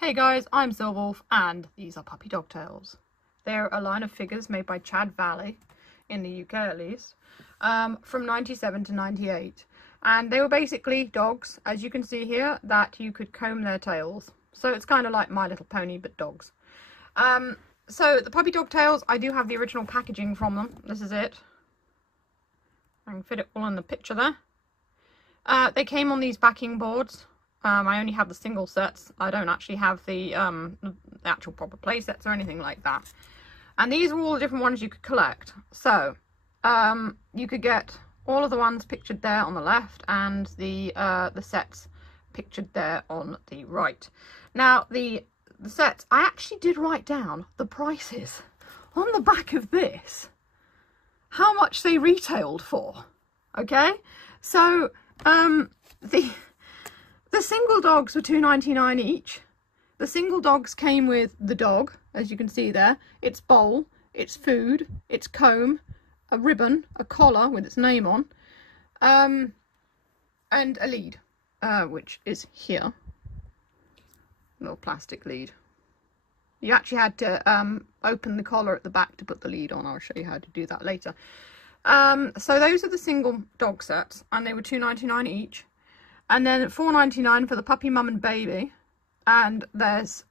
Hey guys, I'm Silverwolf and these are Puppy Dog Tales. They're a line of figures made by Chad Valley, in the UK at least, from 97 to 98. And they were basically dogs, as you can see here, that you could comb their tails. So it's kind of like My Little Pony, but dogs. So the Puppy Dog Tales, I do have the original packaging from them. This is it. I can fit it all in the picture there. They came on these backing boards. I only have the single sets. I don't actually have the actual proper play sets or anything like that. And these are all the different ones you could collect. So you could get all of the ones pictured there on the left and the sets pictured there on the right. Now the sets, I actually did write down the prices on the back of this, how much they retailed for. Okay, so the single dogs were $2.99 each. The single dogs came with the dog, as you can see there, its bowl, its food, its comb, a ribbon, a collar with its name on, and a lead, which is here. A little plastic lead. You actually had to open the collar at the back to put the lead on. I'll show you how to do that later. So those are the single dog sets, and they were $2.99 each. And then $4.99 for the puppy, mum and baby. And there's,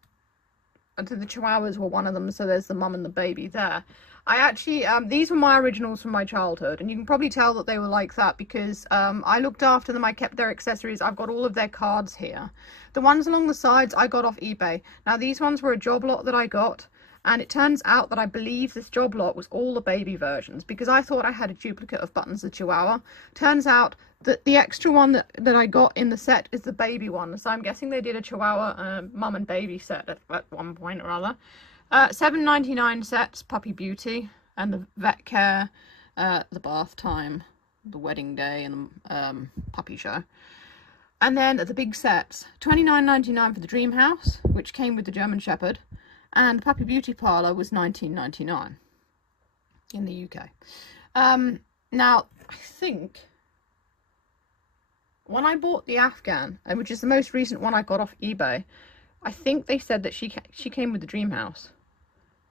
the chihuahuas were one of them, so there's the mum and the baby there. I actually, these were my originals from my childhood, and you can probably tell that they were like that because I looked after them, I kept their accessories, I've got all of their cards here. The ones along the sides I got off eBay. Now these ones were a job lot that I got, and it turns out that I believe this job lot was all the baby versions because I thought I had a duplicate of Buttons the Chihuahua. Turns out that the extra one that I got in the set is the baby one. So I'm guessing they did a Chihuahua mum and baby set at one point or other. $7.99 sets, Puppy Beauty, and the vet care, the bath time, the wedding day, and the puppy show. And then the big sets, $29.99 for the Dream House, which came with the German Shepherd. And Puppy Beauty Parlour was $19.99 in the UK. Now, I think when I bought the Afghan, which is the most recent one I got off eBay, I think they said that she came with the Dream House.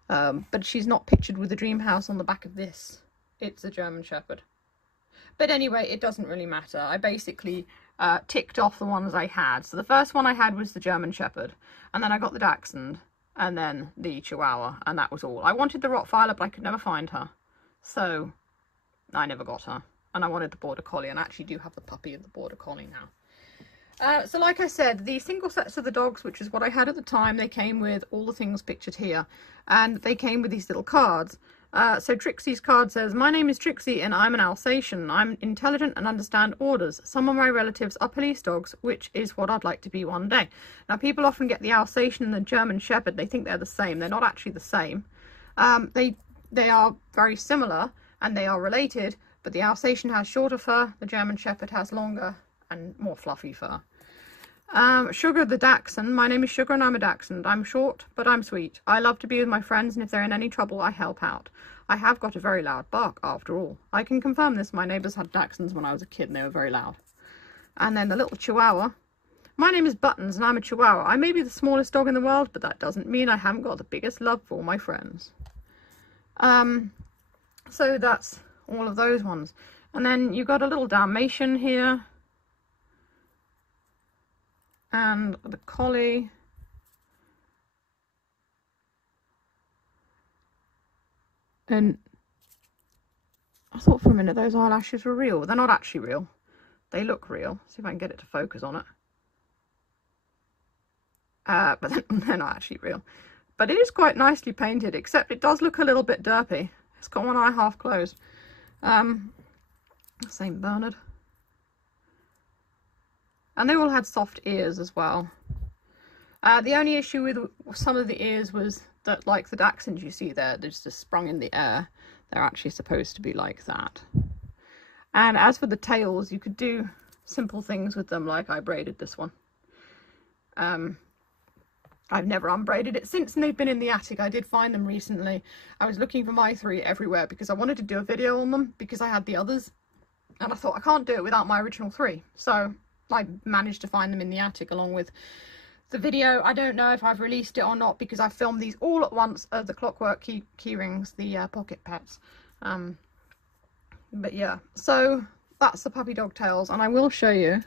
But she's not pictured with the Dream House on the back of this. It's a German Shepherd. But anyway, it doesn't really matter. I basically ticked off the ones I had. So the first one I had was the German Shepherd. And then I got the Dachshund. And then the Chihuahua, and that was all. I wanted the Rottweiler, but I could never find her, so I never got her. And I wanted the Border Collie, and I actually do have the puppy and the Border Collie now. So like I said, the single sets of the dogs, which is what I had at the time, they came with all the things pictured here, and they came with these little cards. So Trixie's card says, "My name is Trixie and I'm an Alsatian. I'm intelligent and understand orders. Some of my relatives are police dogs, which is what I'd like to be one day." Now people often get the Alsatian and the German Shepherd. They think they're the same. They're not actually the same. They are very similar and they are related, but the Alsatian has shorter fur, the German Shepherd has longer and more fluffy fur. Sugar the Dachshund. "My name is Sugar and I'm a Dachshund. I'm short, but I'm sweet. I love to be with my friends, and if they're in any trouble, I help out. I have got a very loud bark, after all. I can confirm this. My neighbours had Dachshunds when I was a kid, and they were very loud." And then the little Chihuahua. "My name is Buttons, and I'm a Chihuahua. I may be the smallest dog in the world, but that doesn't mean I haven't got the biggest love for all my friends." So that's all of those ones. And then you've got a little Dalmatian here. And the collie. And I thought for a minute those eyelashes were real. They're not actually real. They look real. See if I can get it to focus on it. But they're not actually real. But it is quite nicely painted, except it does look a little bit derpy. It's got one eye half closed. St. Bernard. And they all had soft ears as well. The only issue with some of the ears was that, like the Dachshunds you see there, they're just sprung in the air. They're actually supposed to be like that. And as for the tails, you could do simple things with them, like I braided this one. I've never unbraided it since, and they've been in the attic. I did find them recently. I was looking for my 3 everywhere because I wanted to do a video on them because I had the others. And I thought I can't do it without my original 3. So I managed to find them in the attic along with The video, I don't know if I've released it or not because I filmed these all at once as the clockwork key rings, the pocket pets. But yeah, so that's the puppy dog tails, and I will show you.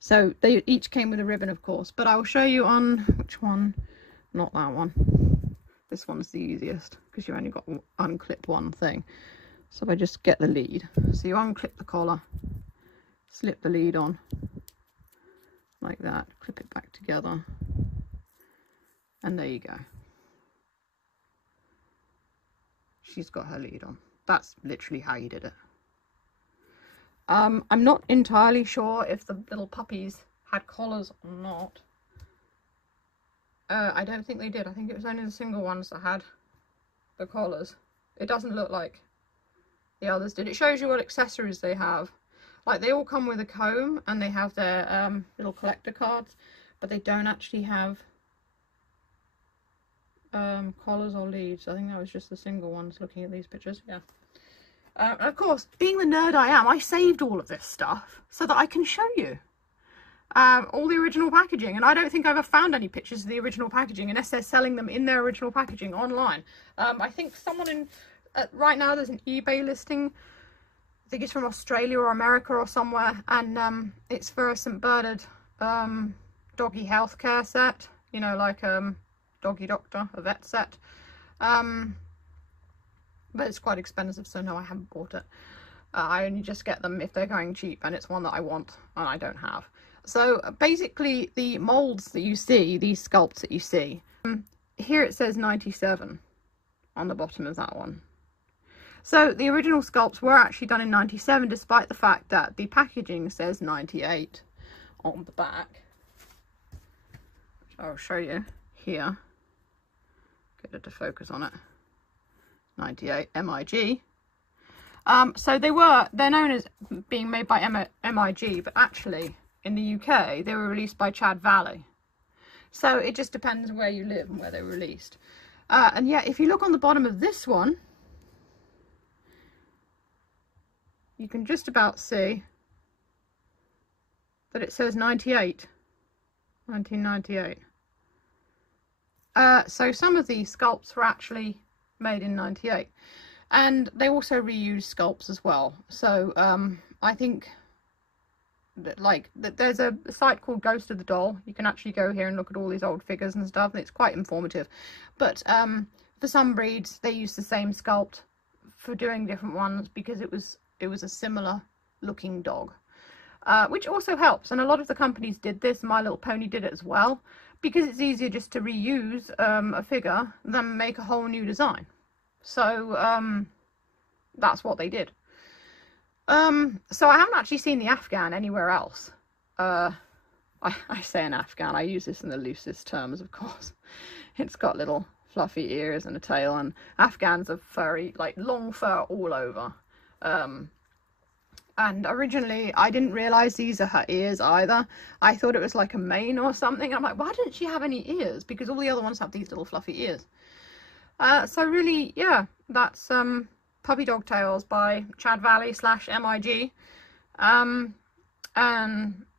So they each came with a ribbon, of course, but I will show you on which one. Not that one. This one's the easiest because you've only got to unclip one thing. So if I just get the lead, so you unclip the collar, slip the lead on like that, clip it back together, and there you go. She's got her lead on. That's literally how you did it. I'm not entirely sure if the little puppies had collars or not. I don't think they did. I think it was only the single ones that had the collars. It doesn't look like the others did. It shows you what accessories they have. Like, they all come with a comb and they have their little collector cards, but they don't actually have collars or leads. I think that was just the single ones looking at these pictures. Yeah. And of course, being the nerd I am, I saved all of this stuff so that I can show you all the original packaging. And I don't think I've ever found any pictures of the original packaging unless they're selling them in their original packaging online. I think someone in right now there's an eBay listing. I think it's from Australia or America or somewhere, and it's for a St. Bernard doggy healthcare set, you know, like doggy doctor, a vet set. But it's quite expensive, so no, I haven't bought it. I only just get them if they're going cheap, and it's one that I want and I don't have. So basically the molds that you see, these sculpts that you see, here it says 97 on the bottom of that one. So the original sculpts were actually done in 97, despite the fact that the packaging says 98 on the back, which I'll show you here. Get it to focus on it. 98 MIG. So they're known as being made by MIG, but actually in the UK they were released by Chad Valley. So it just depends where you live and where they were released. And yeah, if you look on the bottom of this one, you can just about see that it says 98, 1998. So some of these sculpts were actually made in 98, and they also reuse sculpts as well. So I think that, like, there's a site called Ghost of the Doll. You can actually go here and look at all these old figures and stuff, and it's quite informative. But for some breeds they use the same sculpt for doing different ones because it was a similar looking dog, which also helps. And a lot of the companies did this. My Little Pony did it as well, because it's easier just to reuse a figure than make a whole new design. So that's what they did. So I haven't actually seen the Afghan anywhere else. I say an Afghan, I use this in the loosest terms, of course. It's got little fluffy ears and a tail, and Afghans are furry, like long fur all over. And originally I didn't realise these are her ears either. I thought it was like a mane or something. I'm like, why didn't she have any ears? Because all the other ones have these little fluffy ears. So really, yeah, that's Puppy Dog Tales by Chad Valley / MIG. And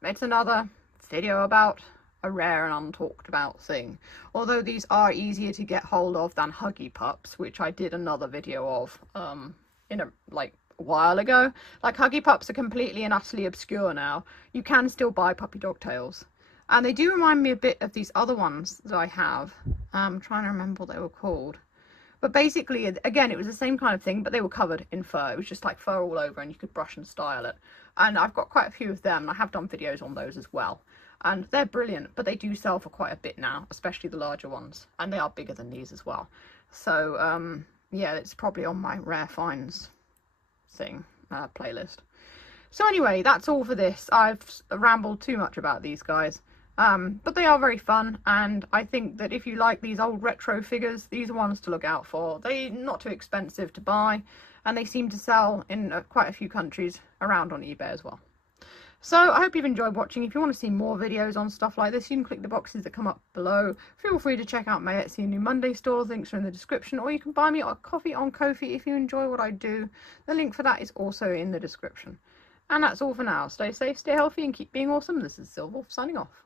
it's another video about a rare and untalked about thing. Although these are easier to get hold of than Huggy Pups, which I did another video of in a while ago. Like, Huggy Pups are completely and utterly obscure now. You can still buy Puppy Dog Tails, and they do remind me a bit of these other ones that I have. I'm trying to remember what they were called, but basically, again, it was the same kind of thing, but they were covered in fur. It was just like fur all over, and you could brush and style it. And I've got quite a few of them, and I have done videos on those as well, and they're brilliant. But they do sell for quite a bit now, especially the larger ones, and they are bigger than these as well. So yeah, it's probably on my rare finds thing playlist. So anyway, that's all for this. I've rambled too much about these guys, but they are very fun, and I think that if you like these old retro figures, these are ones to look out for. They're not too expensive to buy, and they seem to sell in quite a few countries around on eBay as well. So I hope you've enjoyed watching. If you want to see more videos on stuff like this, you can click the boxes that come up below. Feel free to check out my Etsy and New Monday stores. Links are in the description, or you can buy me a coffee on Ko-fi if you enjoy what I do. The link for that is also in the description. And that's all for now. Stay safe, stay healthy, and keep being awesome. This is Silver signing off.